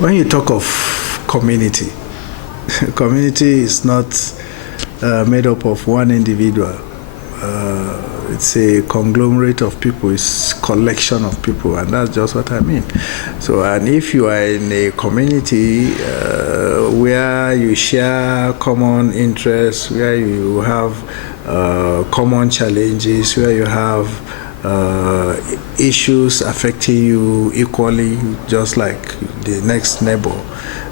When you talk of community, community is not made up of one individual. It's a conglomerate of people, it's a collection of people, and that's just what I mean. So, and if you are in a community where you share common interests, where you have common challenges, where you have issues affecting you equally, just like the next neighbor,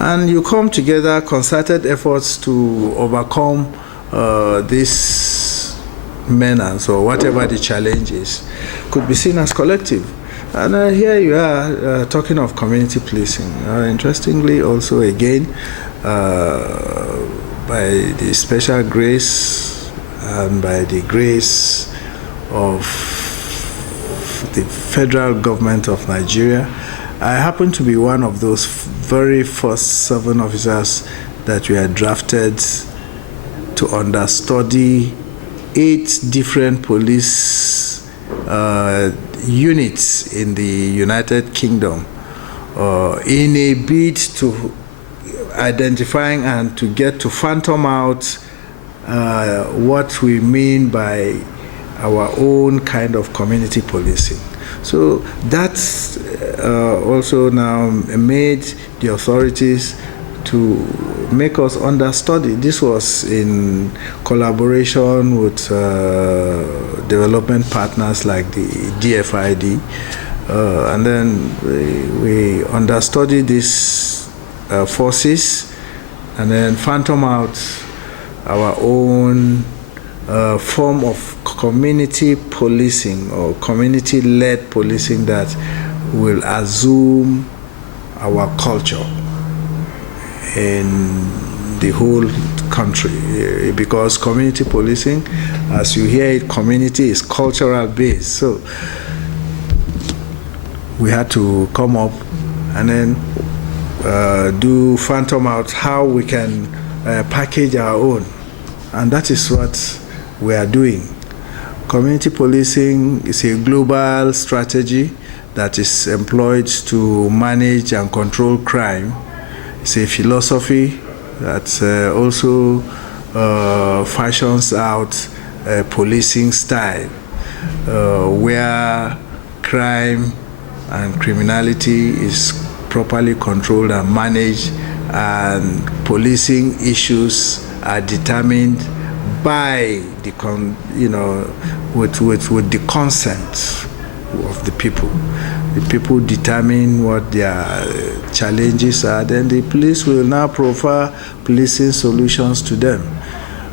and you come together, concerted efforts to overcome this menace or whatever the challenge is, could be seen as collective. And here you are talking of community policing. Interestingly, also again, by the special grace and by the grace of the federal government of Nigeria, I happen to be one of those very first 7 officers that were drafted to understudy 8 different police units in the United Kingdom in a bid to identifying and to get to phantom out what we mean by our own kind of community policing. So that's also now made the authorities to make us understudy. This was in collaboration with development partners like the DFID, and then we understudy these forces and then phantom out our own form of community policing or community-led policing that will assume our culture in the whole country, because community policing, as you hear it, community is cultural based. So we had to come up and then do phantom out how we can package our own, and that is what we are doing. Community policing is a global strategy that is employed to manage and control crime. It's a philosophy that also fashions out a policing style where crime and criminality is properly controlled and managed, and policing issues are determined by the with the consent of the people. The people determine what their challenges are, then the police will now provide policing solutions to them.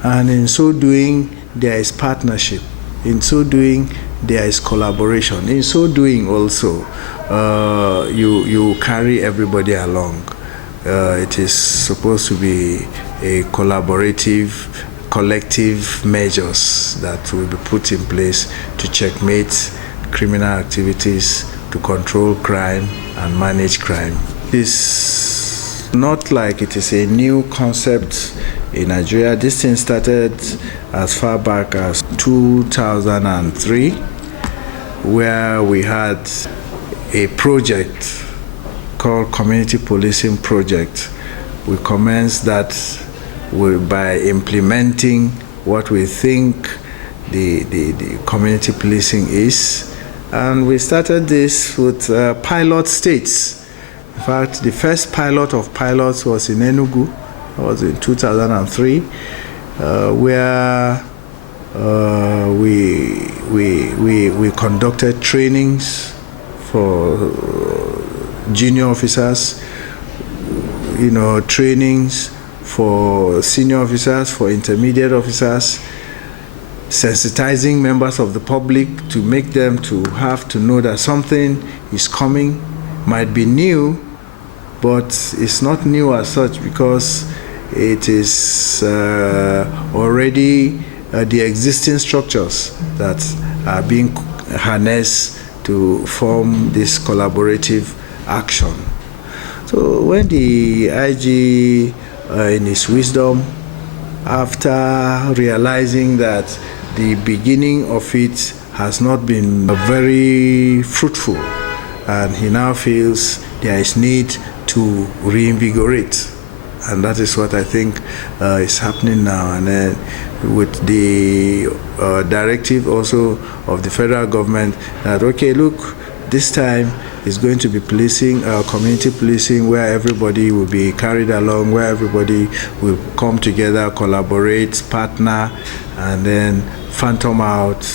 And in so doing, there is partnership. In so doing, there is collaboration. In so doing also, you carry everybody along. It is supposed to be a collaborative, collective measures that will be put in place to checkmate criminal activities, to control crime and manage crime. It's not like it is a new concept in Nigeria. This thing started as far back as 2003, where we had a project called Community Policing Project. We commenced that by implementing what we think the community policing is. And we started this with pilot states. In fact, the first pilot of pilots was in Enugu. That was in 2003, where we conducted trainings for junior officers, trainings for senior officers, for intermediate officers, sensitizing members of the public to make them to have to know that something is coming, might be new, but it's not new as such, because it is already the existing structures that are being harnessed to form this collaborative action. So when the AIG, in his wisdom, after realizing that the beginning of it has not been very fruitful, and he now feels there is need to reinvigorate. And that is what I think is happening now. And then with the directive also of the federal government that, okay, look, this time is going to be policing, community policing, where everybody will be carried along, where everybody will come together, collaborate, partner, and then phantom out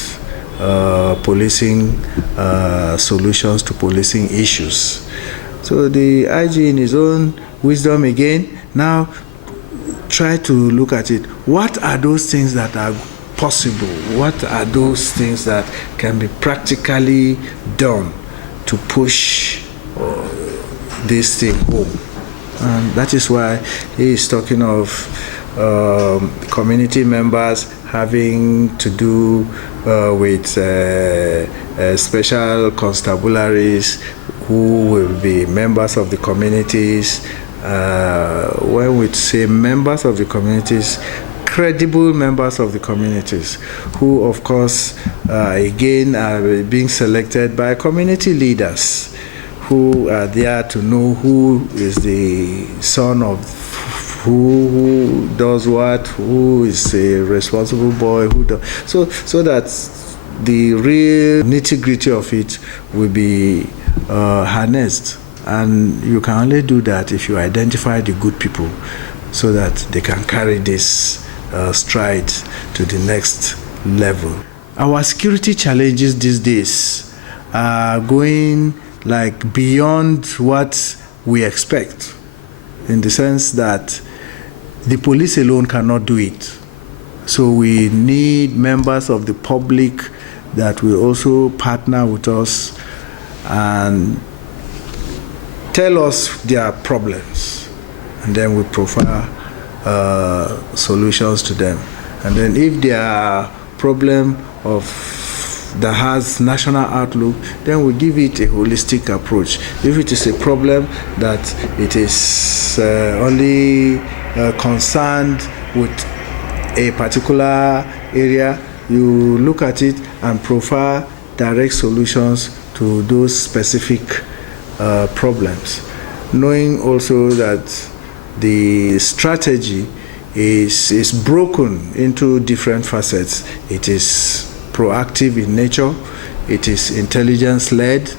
policing solutions to policing issues. So the IG, in his own wisdom again, now try to look at it. What are those things that are possible? What are those things that can be practically done to push this thing home? And that is why he is talking of community members having to do with special constabularies who will be members of the communities. When we say members of the communities, credible members of the communities, who of course again are being selected by community leaders who are there to know who is the son of who does what, who is a responsible boy, who does, so that the real nitty-gritty of it will be harnessed. And you can only do that if you identify the good people so that they can carry this stride to the next level. Our security challenges these days are going like beyond what we expect, in the sense that the police alone cannot do it. So we need members of the public that will also partner with us and tell us their problems, and then we profile solutions to them. And then if there are problem that has national outlook, then we give it a holistic approach. If it is a problem that it is only concerned with a particular area, you look at it and profile direct solutions to those specific problems, knowing also that the strategy is broken into different facets. It is proactive in nature, it is intelligence-led,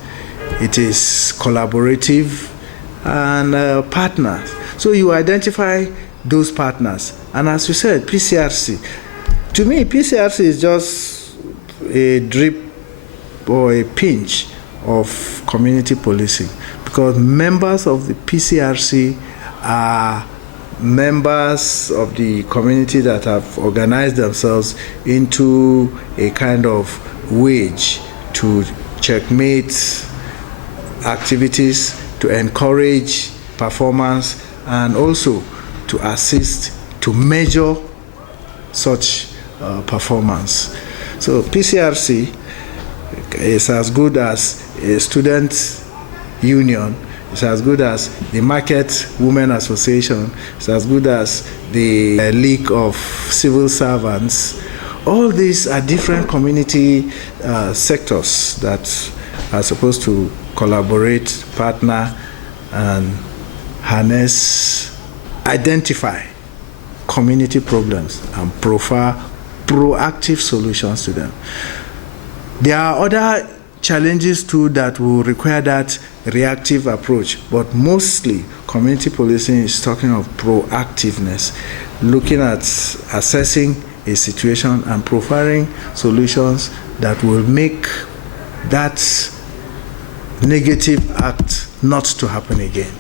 it is collaborative, and partners. So you identify those partners. And as you said, PCRC. To me, PCRC is just a drip or a pinch of community policing, because members of the PCRC are members of the community that have organized themselves into a kind of wage to checkmate activities, to encourage performance, and also to assist to measure such performance. So PCRC is as good as a student union, it's as good as the Market Women Association, it's as good as the League of Civil Servants. All these are different community sectors that are supposed to collaborate, partner, and harness, identify community problems and profile proactive solutions to them. There are other challenges too that will require that reactive approach, but mostly community policing is talking of proactiveness, looking at assessing a situation and profiling solutions that will make that negative act not to happen again.